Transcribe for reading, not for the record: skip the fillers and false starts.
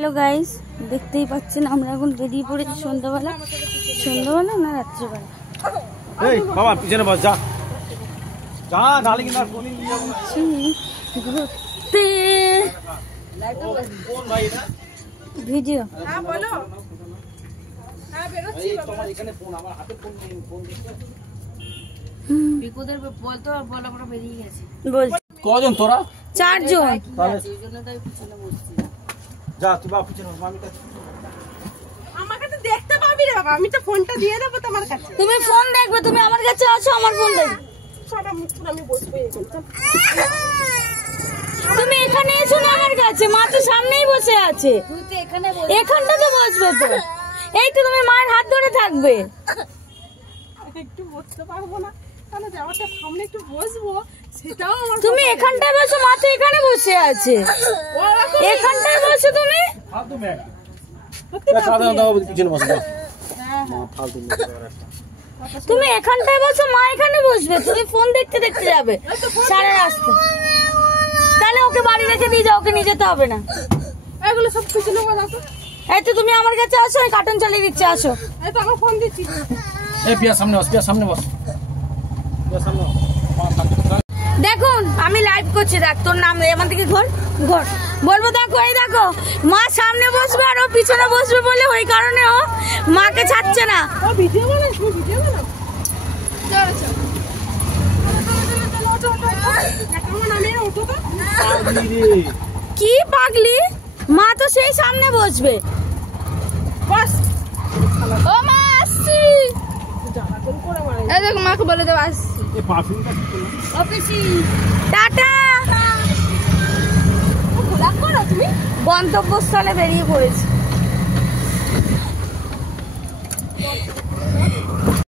Hello guys, দেখতেই পাচ্ছেন আমরা এখন বেরিয়ে পড়েছি সন্ধ্যাবেলা না রাত্রিবেলা। এই বাবা পিছনে বস, যা যা ডালে কিনা কোনি নিয়ে যাব ঘুরতে কোন ভাই এটা ভিডিও। হ্যাঁ বলো। হ্যাঁ বেরোচ্ছি তোমার এখানে ফোন, আমার হাতে ফোন নেই, ফোন দেখতে বিকুদের বলতো আর বলা বড় বেরিয়ে গেছে। বলছি কজন তোরা? 4 জন। তাহলে এই জন্য তাই পিছনে বসছি। যা তুই বাবা পিছনে বস, আমি কাছে আমাকে তো দেখতে পাবি রে বাবা, আমি তো ফোনটা দিয়ে দেবো তোমার কাছে। তুমি ফোন দেখবে, তুমি আমার কাছে আছো, আমার ফোন দেখবে। সারা মুখটা আমি বসবো এখানে। তুমি এখানে এসো না আমার কাছে, মা তো সামনেই বসে আছে। তুই তো এখানে এখানটা তো বসবে তো, এই তো তুমি মায়ের হাত ধরে থাকবে। একটু বসতে পারবো না, তাহলে যাওয়াটা সামনে একটু বসবো, সেটাও আমার। তুমি এখানটায় বসো, মা তো এখানে বসে আছে। এখানটায় বসো তুমি। ফালতু মেয়ে সাধারণ দাও পিছনে বস, দাও মা ফালতু মেয়ে তুমি এখানটায় বসো, মা এখানে বসবে, তুমি ফোন দেখতে দেখতে যাবে সারা রাস্তা। তাহলে ওকে বাড়ি রেখে দিয়ে যাও, ওকে নিয়ে যেতে হবে না। এগুলো সব পিছনে বসাতো। এই তো তুমি আমার কাছে আসো, ওই কার্টুন চালিয়ে দিচ্ছে, আসো। এই তো আমার ফোন দিচ্ছি। এই পিয়া সামনে বস, পিয়া সামনে বস, পিয়া সামনে বস। দেখুন আমি লাইভ করছি, দেখ তোর নাম এমন থেকে ঘর ঘর বলবো। দেখো এই দেখো, মা সামনে বসবে আর ও পিছনে বসবে বলে ওই কারণে ও মাকে ছাড়ছে না। ও ভিডিও বানাস, তুমি ভিডিও বানাও। চলো চলো। কেমন আমি ওঠো তো। কি পাগলি, মা তো সেই সামনে বসবে। বস। ও মা আসছি, জ্বালাতন করে মারে। এই দেখো মাকে বলে দেবো আসছি। এই পারফিউমটা কি করলি? অফিসি টাটা। ও ভুলা করো তুমি। গন্তব্যস্থলে বেরিয়ে পড়েছি।